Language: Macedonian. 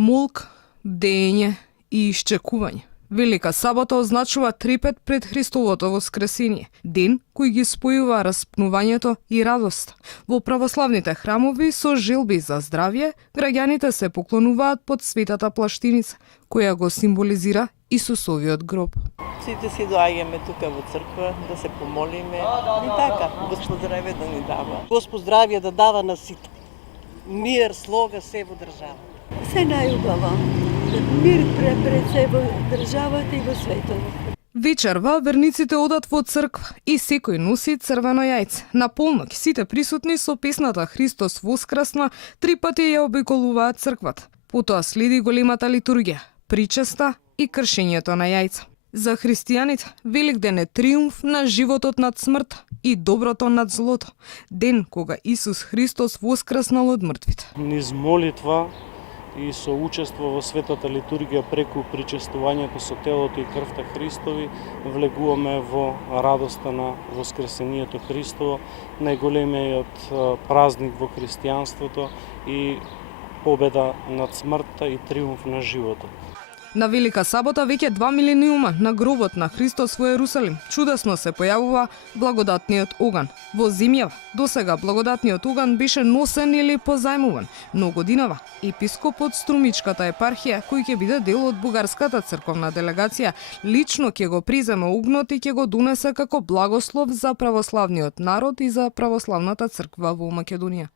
молк, бдење и исчекување. Велика сабота означува трепет пред Христовото воскресение, ден кој ги спојува распнувањето и радост. Во православните храмови со желби за здравје, граѓаните се поклонуваат под светата плаштиница, која го символизира Исусовиот гроб. Сите си доаѓаме тука во црква да се помолиме и така, Господ здравје да ни дава. Господ здравје да дава на сите. Мир, слога се во држава. Се најубава. Мир пред се во државата и во светот. Вечерва верниците одат во црква и секој носи црвено јајце. На полноќ сите присутни со песната Христос воскресна 3 пати ја обиколуваат црквата. Потоа следи големата литургија, причеста и кршењето на јајца. За христијаните Великден е триумф на животот над смрт и доброто над злото. Ден кога Исус Христос воскреснал од мртвите. Низ молитва и со учество во светата литургија преку причестувањето со телото и крвта Христови влегуваме во радоста на воскресението Христово, најголемиот празник во христијанството и победа над смртта и триумф на животот. На Велика сабота веќе 2 милениума на гробот на Христос во Ерусалим чудесно се појавува благодатниот оган. Во земјава досега благодатниот оган беше носен или позајмуван, но годинава епископот Струмичката епархија, кој ќе биде дел од бугарската црковна делегација, лично ќе го преземе огнот и ќе го донесе како благослов за православниот народ и за православната црква во Македонија.